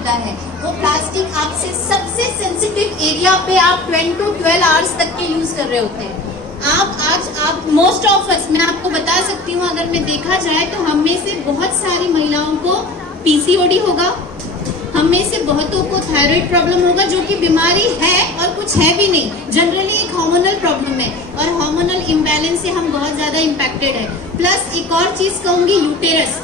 करता है। वो प्लास्टिक आपसे सबसे सेंसिटिव एरिया पे आप 10 to 12 आवर्स तक के यूज कर रहे होते हैं। आप मोस्ट ऑफ अस, मैं आपको बता सकती हूँ, अगर मैं देखा जाए तो हम में से बहुत सारी महिलाओं को पीसीओडी होगा, हम में से बहुतों को थायराइड प्रॉब्लम होगा, जो कि बीमारी है और कुछ है भी नहीं, जनरली एक हार्मोनल प्रॉब्लम है और हार्मोनल इम्बैलेंस से हम बहुत ज्यादा इम्पैक्टेड है। प्लस एक और चीज कहूंगी, यूटेरस।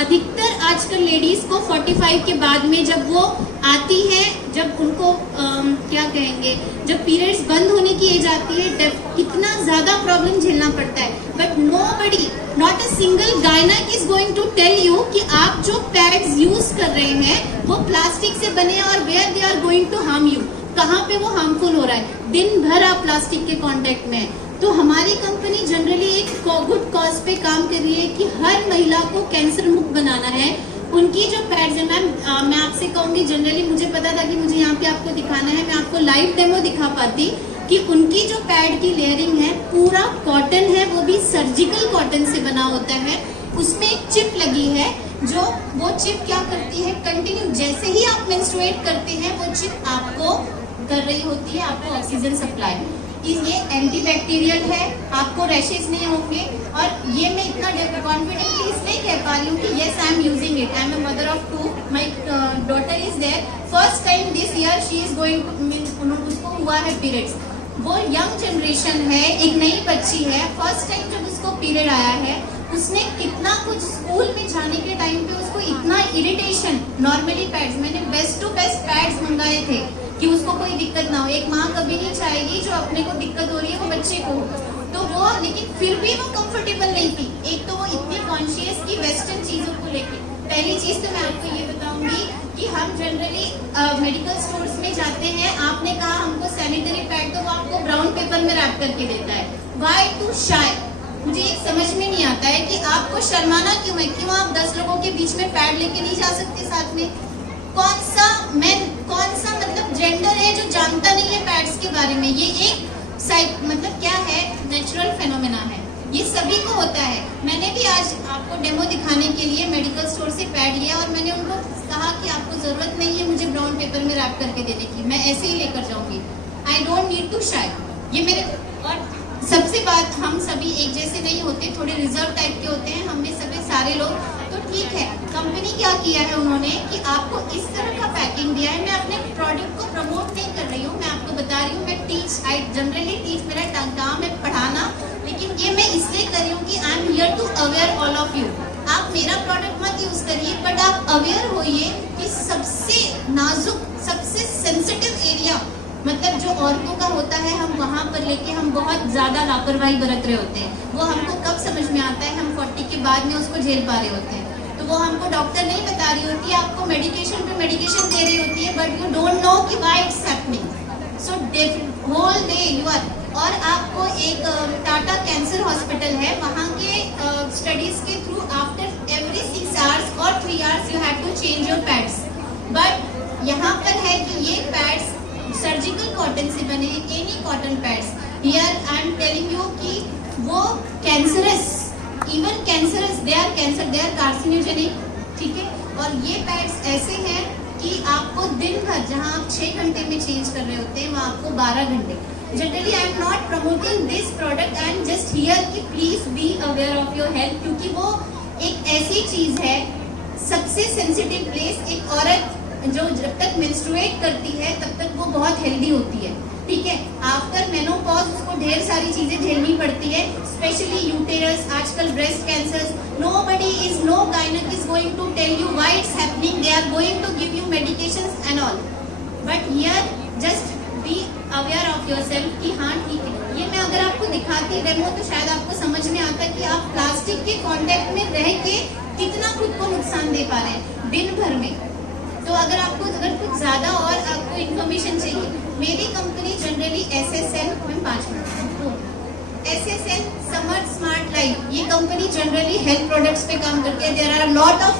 अधिकतर आजकल लेडीज को 45 के बाद में जब वो आती है, जब उनको क्या कहेंगे, जब पीरियड्स बंद होने की एज आती है, कितना ज्यादा प्रॉब्लम झेलना पड़ता है। But nobody, not a single गायनेक is going to tell you कि आप जो पैड्स यूज कर रहे हैं वो प्लास्टिक से बने और where they are going to harm you, कहाँ पे वो हार्मफुल हो रहा है। दिन भर आप प्लास्टिक के कांटेक्ट में है। तो हमारी कंपनी जनरली एक गुड कॉज पे काम कर रही है कि हर महिला को कैंसर मुक्त बनाना है। उनकी जो पैड्स है, मैम मैं आपसे कहूंगी, जनरली मुझे पता था कि मुझे यहाँ पे आपको दिखाना है, मैं आपको लाइव डेमो दिखा पाती कि उनकी जो पैड की लेयरिंग है पूरा कॉटन है, वो भी सर्जिकल कॉटन से बना होता है। उसमें एक चिप लगी है, जो वो चिप क्या करती है, कंटिन्यू जैसे ही आप मेंस्ट्रुएट करते हैं वो चिप आपको कर रही होती है आपको ऑक्सीजन सप्लाई। ये एंटीबैक्टीरियल है, आपको रैशेज नहीं होंगे। और ये मैं इतना कॉन्फिडेंटली इसलिए कह पा रही हूँ कि yes I am using it. I am a mother of 2, my daughter is there, first time this year she is going, उसको हुआ है पीरियड्स। वो यंग जनरेशन है, एक नई बच्ची है, फर्स्ट टाइम जब उसको पीरियड आया है, उसने कितना कुछ स्कूल में जाने के टाइम पे उसको इतना इरिटेशन। नॉर्मली पैड्स, मैंने बेस्ट टू बेस्ट पैड्स मंगाए थे कि उसको कोई दिक्कत ना हो। एक माँ कभी नहीं चाहेगी जो अपने को दिक्कत हो रही है वो बच्चे को हो, तो वो, लेकिन फिर भी वो कंफर्टेबल नहीं थी। एक तो वो इतनी कॉन्शियस की वेस्टर्न चीजों को लेके। पहली चीज तो मैं आपको ये बताऊंगी कि हम जनरली मेडिकल स्टोर्स में जाते हैं, आपने कहा हमको सैनिटरी पैड, तो वो आपको ब्राउन पेपर में रैप करके देता है। व्हाई टू शाय? मुझे एक समझ में नहीं आता है कि आपको शर्माना क्यों है, क्यों आप 10 लोगों के बीच में पैड लेके नहीं जा सकते साथ में? कौन सा मतलब जेंडर है जो जानता नहीं है पैड्स के बारे में? ये एक मतलब क्या है, नेचुरल फेनोमेना है, ये सभी को होता है। मैंने भी आज आपको डेमो दिखाने के लिए मेडिकल स्टोर से पैड लिया और मैंने उनको कहा कि आपको जरूरत नहीं है मुझे ब्राउन पेपर में रैप करके देने की, मैं ऐसे ही लेकर जाऊंगी। आई डोंट नीड टू शाय। ये मेरे, और सबसे बात, हम सभी एक जैसे नहीं होते, थोड़े रिजर्व टाइप के होते हैं, हम में सभी सारे लोग। तो ठीक है, कंपनी क्या किया है उन्होंने कि आपको इस तरह का पैकिंग दिया है। मैं अपने प्रोडक्ट को प्रमोट नहीं कर रही हूँ, मैं आपको बता रही हूँ, मैं आई जनरली टीच, मेरा काम है पढ़ाना, लेकिन ये मैं इसलिए कर रही हूँ कि I am here to aware all of you. आप मेरा प्रोडक्ट मत यूज करिए, बट आप अवेयर होइए कि सबसे नाजुक, सबसे सेंसिटिव एरिया, मतलब जो औरतों का होता है, हम वहाँ पर लेके हम बहुत ज्यादा लापरवाही बरत रहे होते हैं। वो हमको कब समझ में आता है, हम 40 के बाद में उसको झेल पा रहे होते हैं। तो वो हमको डॉक्टर नहीं बता रही होती है, आपको मेडिकेशन पे मेडिकेशन दे रही होती है, बट यू डोंट नो कि why it's happening. So whole day you are, और आपको एक टाटा कैंसर हॉस्पिटल है, वहाँ के स्टडीज के थ्रू आफ्टर एवरी 6 आवर्स और 3 hours you have to change your pads. But यहाँ पर है कि ये पैड्स सर्जिकल कॉटन से बने, any cotton pads. Here I am telling you कि वो cancerous, even cancerous, they are cancer, they are carcinogenic, ठीक है। और ये पैड्स ऐसे हैं कि आपको दिन भर, जहां आप 6 घंटे में चेंज कर रहे होते हैं, वहां आपको 12 घंटे। Generally I am not promoting this product, I am just here कि please be aware of your health, क्योंकि वो एक ऐसी चीज है, सबसे सेंसिटिव प्लेस। एक औरत जो जब तक मेंस्ट्रुएट करती है तब तक वो बहुत हेल्दी होती है, ठीक है। आफ्टर मेनोपॉज उसको ढेर सारी चीजें झेलनी पड़ती है, स्पेशली यूटेरस, आजकल ब्रेस्ट कैंसर। नो गायनेक is going to tell you why it's happening, they are going to give you medications and all, but here just be aware of yourself कि हाँ ठीक है। ये मैं अगर आपको दिखाती डेमो तो शायद आपको समझ में आता कि आप प्लास्टिक के कॉन्टेक्ट में रह के कितना खुद को नुकसान दे पा रहे हैं दिन भर में। तो अगर कुछ ज्यादा और आपको इन्फॉर्मेशन चाहिए, मेरी कंपनी जनरली SSL में 5 minute, SSL summer smart life, ये कंपनी जनरली हेल्थ प्रोडक्ट्स पे काम करती है। There are lot of